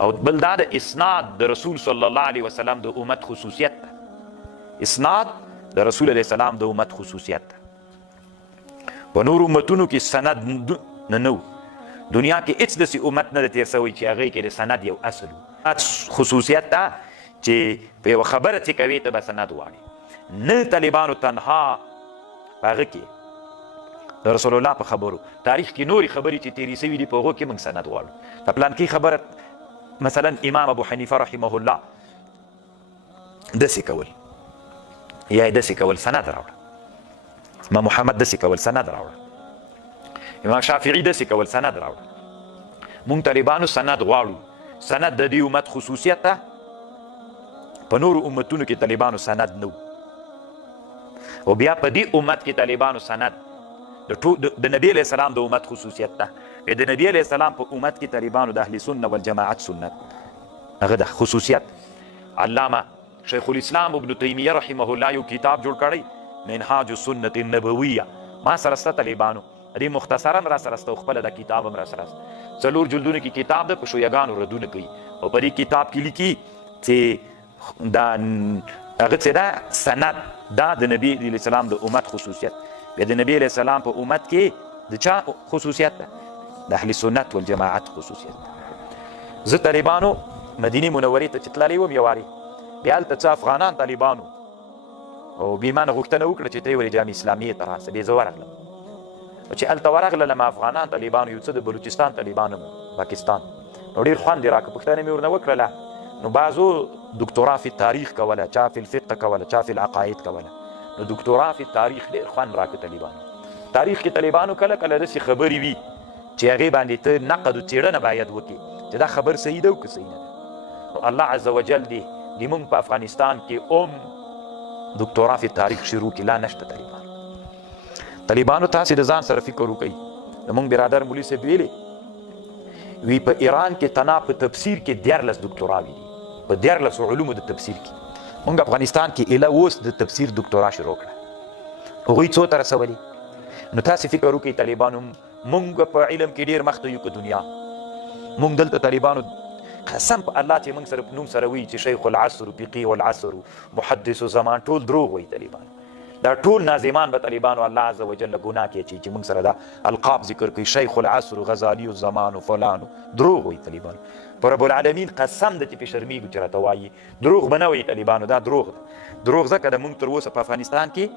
او بل دا د اسناد د رسول صلی الله علیه وسلم د امت خصوصیت ده. اسناد د رسول علیه السلام د امت خصوصیت ده. په نورو امتونو کې سند نه دنیا کې هیڅ داسې امت نه ده تېر سوی چې هغې کې د سند یو اصل خصوصیت ده چې په یوه خبره چې کوې ته به سند غواړې. نه طالبانو تنها په هغه کې د رسول الله په خبرو تاریخ کې نورې خبرې چې تېرې سوي دي په هغو کې موږ سند غواړو. د پلانکي خبره مثلا امام ابو حنیفه رحمه الله داسې کول یا یې داسې کول سند راوړه. امام محمد داسې کول سند راوړه. امام شافعي داسې کول سند راوړه. موږ طالبانو سند غواړو. سند د دې امت خصوصیت ده. په نورو امتونو کې طالبانو سند نه و او بیا په دې امت کې طالبانو سند د نبی علیه السلام د امت خصوصیت ده. د نبی علیه السلام په امت کې طالبانو د اهل سنت والجماعت سنت هغه د خصوصیت. علامه شیخ الاسلام ابن تیمیه رحمه الله یو کتاب جوړ کړی منهاج السنة النبویه. ما سره سته طالبانو دې مختصرا را سره سته خپله د کتاب هم را سره سته 4 جلدونو کې کتاب ده. په شیعګانو ردونه کوي او په دې کتاب کې لیکي چې دا هغه څه ده سند دا د نبی علیه السلام د امت خصوصیت. بیا د نبی علیه السلام په امت کې د چا خصوصیت ده؟ د اهل سنت والجماعت خصوصیت ده. زه طالبانو مدینې منورې ته چې تللی وم یو وارې بیا هلته څه افغانان طالبانو او بیا ما نه غوښتنه وکړه چې ته یې ولې جامع اسلامیې ته راسه. بیا زه ورغلم او چې هلته ورغلم افغانان طالبانو یو څه د بلوچستان طالبانو پاکستان نو ډېر خوند یې راکړه. پوښتنه مې ورنه وکړله نو بعضو دکتورا فی تاریخ کوله، چا فی الفقه کوله، چا فی العقاید کوله. نو دکتورا فی تاریخ ډېر خوند راکړه طالبانو. تاریخ کې طالبانو کله کله داسې خبرې وي چې هغې باندې ته نقد و څېړنه باید وکړې چې دا خبر صحیح ده او که صحیح نه ده. نو الله عز وجل دې زموږ په افغانستان کې دکتورا فی تاریخ شروع کړي. لا نشته طالبانو تاسې د ځان سره فکر وکړئ. زموږ برادر مولي صاحب ویلې وی په ایران کې تنا په تفسیر کې 14 دکتوراوي دي په 14 علومو د تفسیر کې. موږ افغانستان کې ایله اوس د تفسیر دکتورا شروع کړه. هغوی څو ته رسولي؟ نو تاسې فکر وکړئ طالبانو موږ په علم کې ډېر مخته یو که دنیا. موږ دلته طالبانو قسم په الله چې موږ سره په نوم سره وایي چې شیخ العصر فقیه العصر محدث زمان ټول دروغ وایي طالبان. دا ټول ناظمان به طالبانو الله عز وجل ګناه کې اچوي چې موږ سره دا القاب ذکر کوي شیخ العصر غزالی الزمان فلانو دروغ وایي طالبان. په رب العالمین قسم ده چې پې شرمېږو چې راته وایي دروغ به نه وایي طالبانو. دا دروغ ده. دروغ ځکه د موږ تر اوسه په افغانستان کې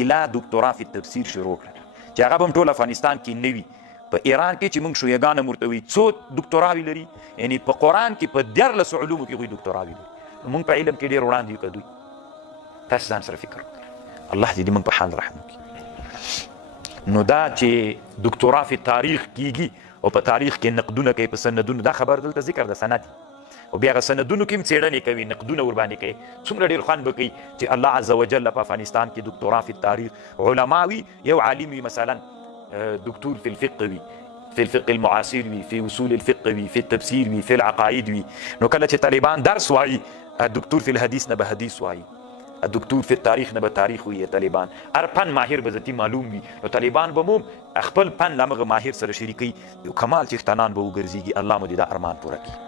ایله دکتورا فی تفسیر شروع کړه چې هغه به هم ټول افغانستان کې نه وي. په ایران کې چې موږ شیعګان هم ورته وایي څو دکتوراوي لري یعنې په قرآن کې په 14 علومو کې هغوی دکتوراوي لري. موږ په علم کې ډېر وړاندې یو که دوی. تاسې ځان سره فکر وکړئ. الله دې موږ په حال رحم وکړي. نو دا چې دکتورا فی تاریخ کیږي او په تاریخ کې نقدونه کوي په سندونو دا خبر دلته ذکر د سند او بیا هغه سندونو کې هم څېړنې کوي نقدونه ورباندې کوي. څومره ډېر خوند به کوي چې الله عز وجل په افغانستان کې دکتورا فی تاریخ علما وي. یو عالم وي مثلا دکتور فی الفقه وي في الفقه المعاصر وي في اصول الفقه وي في التفسير وي في العقائد وي. نو کله چې طالبان درس وایي الدکتور فی الحدیث نه به حدیث وایي الدکتور فی التاریخ نه به تاریخ وایي. طالبان هر فن ماهر به ذاتي معلوم وي نو طالبان به مو خپل فن له هغه ماهر سره شریکوي. یو کمال څښتنان به وګرځېږي. الله مو دې دا ارمان پوره کړي.